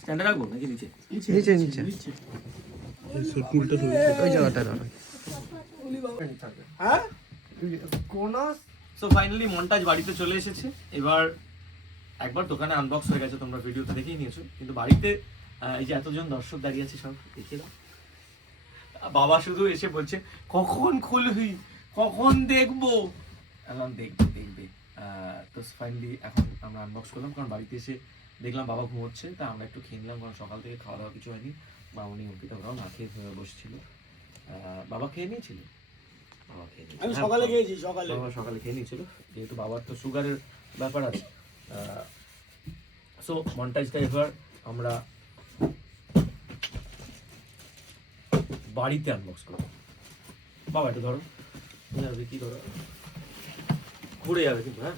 স্ট্যান্ডে রাখবো নাকি নিচে? নিচে নিচে ওই জায়গাটা দাঁড়ায়। হ্যাঁ কোন সো ফাইনালি মন্টাজ বাড়িতে চলে এসেছে। এবার একবার দোকানে আনবক্স হয়ে গেছে, তোমরা ভিডিওতে দেখেই নিয়েছো, কিন্তু বাড়িতে এই যে এতজন দর্শক দাঁড়িয়ে আছে সব দেখে দাও। বাবা শুধু এসে বলছে কখন খুলবি, কখন দেখবো। এখন দেখবে। তো ফাইনালি এখন আমরা আনবক্স করলাম, কারণ বাড়িতে এসে দেখলাম বাবা ঘুমোচ্ছে, তা আমরা একটু খেয়ে নিলাম, কারণ সকাল থেকে খাওয়া দাওয়া কিছু হয়নি। মামনি অঙ্কিতা ওরাও না খেয়ে বসেছিল। বাবা খেয়ে নিয়েছিল, আমি সকালে খেয়েছি, সকালে খেয়ে নিয়েছিল, যেহেতু বাবার তো সুগারের ব্যাপার আছে। সো মন্টাজটা এবার আমরা বাড়িতে আনবক্স করবো। বাবা একটু ধরো, কি ধরো, ঘুরে যাবে কিন্তু। হ্যাঁ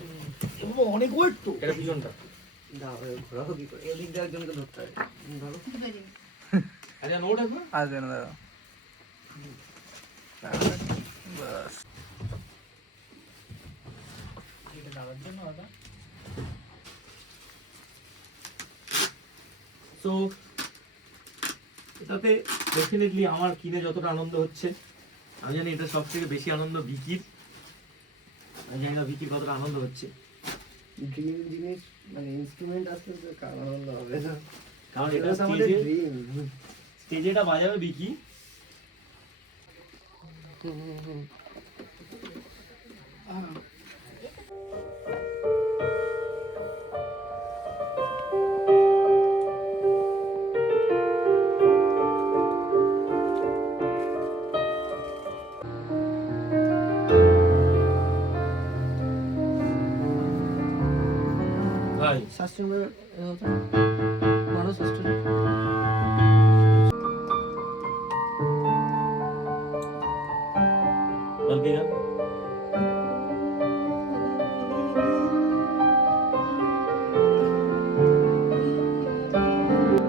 অনেক ওয়েট তো এটা পিছনটা এদিক দিয়ে একজনকে ধরতে হবে। ধরো আচ্ছা নোট একবার আসবে না দাদা। বাস এটা দাদার জন্য দাদা। তো এটাতে ডেফিনেটলি আমার কিনে যতটা আনন্দ হচ্ছে, আমি জানি এটা সব থেকে বেশি আনন্দ বিকির। আমি জানি না বিকির কতটা আনন্দ হচ্ছে। ড্রিম জিনিস মানে ইনস্ট্রুমেন্ট আসলে তো কার আনন্দ হবে না, কারণ এটা আমাদের ড্রিম। স্টেজে এটা বাজাবে বিকি। ভাই সাস্টেনেবল বড় সাস্টেনেবল বলবি না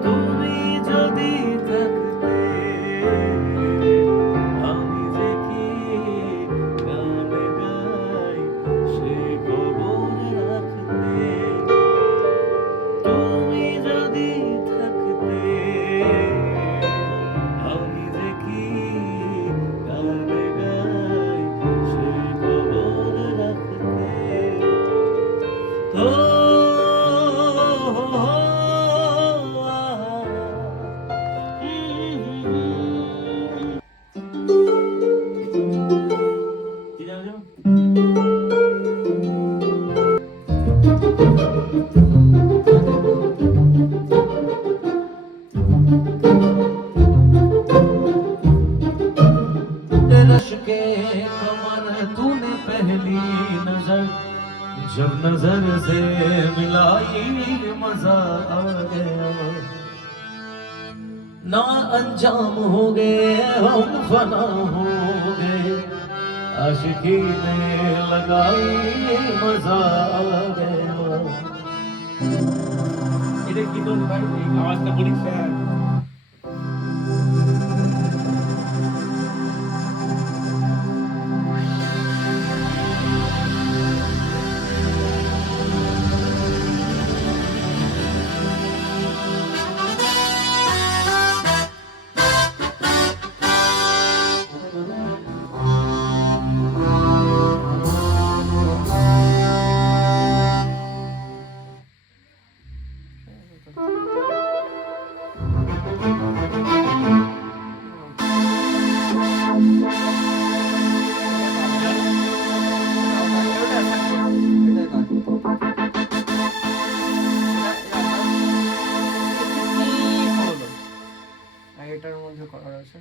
তুমি যদি থাকতে আমি যে কি গান গাই সে খবর রাখতে। তুমি যদি থাকতে আমি যে কি গান গাই সে খবর রাখতে। কি জানো? रश्के कमर तूने पहली नजर जब नजर से मिलाई मजा आ गया। ना अंजाम हो गए हम फना हो गए, आशिकी ने लगाई मजा आ गया। এটা কি তোর ভাই এই আওয়াজটা বলি স্যার। এটার মধ্যে করার আছে।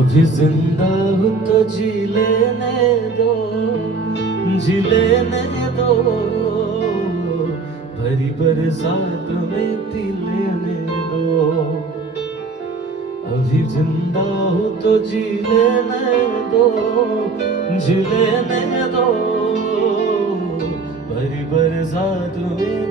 अभी जिंदा हूँ तो जी लेने दो, जी लेने दो, भरी बरसात में पी लेने दो, अभी जिंदा हो तो जी लेने दो, जी लेने दो, भरी बरसात में